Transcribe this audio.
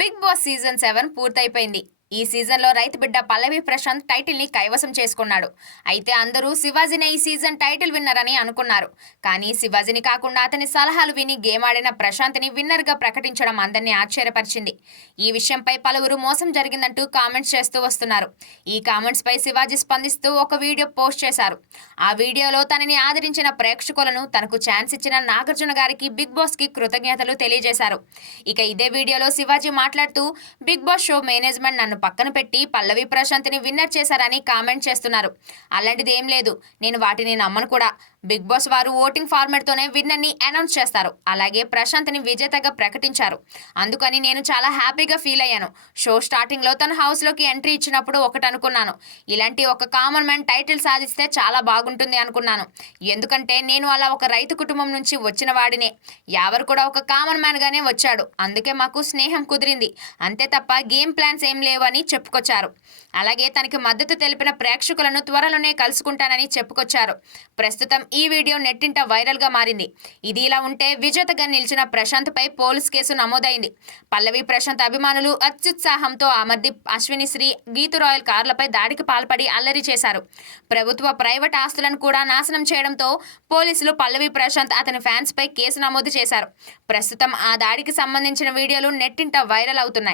Big boss season seven పూర్తయిపోయింది. ఈ సీజన్లో రైతు బిడ్డ పల్లవి ప్రశాంత్ టైటిల్ని కైవసం చేసుకున్నాడు. అయితే అందరూ శివాజీనే ఈ సీజన్ టైటిల్ విన్నర్ అని అనుకున్నారు. కానీ శివాజీని కాకుండా అతని సలహాలు విని గేమ్ ఆడిన ప్రశాంత్ని విన్నర్గా ప్రకటించడం అందరినీ ఆశ్చర్యపరిచింది. ఈ విషయంపై పలువురు మోసం జరిగిందంటూ కామెంట్స్ చేస్తూ వస్తున్నారు. ఈ కామెంట్స్ పై శివాజీ స్పందిస్తూ ఒక వీడియో పోస్ట్ చేశారు. ఆ వీడియోలో తనని ఆదరించిన ప్రేక్షకులను తనకు ఛాన్స్ ఇచ్చిన నాగార్జున గారికి బిగ్ బాస్కి కృతజ్ఞతలు తెలియజేశారు. ఇక ఇదే వీడియోలో శివాజీ మాట్లాడుతూ బిగ్ బాస్ షో మేనేజ్మెంట్ నన్ను పక్కన పెట్టి పల్లవి ప్రశాంత్ని విన్నర్ చేశారని కామెంట్ చేస్తున్నారు. అలాంటిది ఏం లేదు. నేను వాటిని నమ్మను కూడా. బిగ్ బాస్ వారు ఓటింగ్ ఫార్మాట్తోనే విన్నర్ని అనౌన్స్ చేస్తారు. అలాగే ప్రశాంత్ని విజేతగా ప్రకటించారు. అందుకని నేను చాలా హ్యాపీగా ఫీల్ అయ్యాను. షో స్టార్టింగ్లో తన హౌస్లోకి ఎంట్రీ ఇచ్చినప్పుడు ఒకటి అనుకున్నాను. ఇలాంటి ఒక కామన్ మ్యాన్ టైటిల్ సాధిస్తే చాలా బాగుంటుంది అనుకున్నాను. ఎందుకంటే నేను అలా ఒక రైతు కుటుంబం నుంచి వచ్చిన వాడినే. ఎవరు కూడా ఒక కామన్ మ్యాన్గానే వచ్చాడు. అందుకే మాకు స్నేహం కుదిరింది. అంతే తప్ప గేమ్ ప్లాన్స్ ఏం లేవు? అని చెప్పుకొచ్చారు. అలాగే తనకి మద్దతు తెలిపిన ప్రేక్షకులను త్వరలోనే కలుసుకుంటానని చెప్పుకొచ్చారు. ప్రస్తుతం ఈ వీడియో నెట్టింట వైరల్గా మారింది. ఇది ఇలా ఉంటే విజేతగా నిలిచిన ప్రశాంత్పై పోలీస్ కేసు నమోదైంది. పల్లవి ప్రశాంత్ అభిమానులు అత్యుత్సాహంతో అమర్దీప్ అశ్విని శ్రీ గీతు రాయల్ కార్లపై దాడికి పాల్పడి అల్లరి చేశారు. ప్రభుత్వ ప్రైవేట్ ఆస్తులను కూడా నాశనం చేయడంతో పోలీసులు పల్లవి ప్రశాంత్ అతని ఫ్యాన్స్ పై కేసు నమోదు చేశారు. ప్రస్తుతం ఆ దాడికి సంబంధించిన వీడియోలు నెట్టింట వైరల్ అవుతున్నాయి.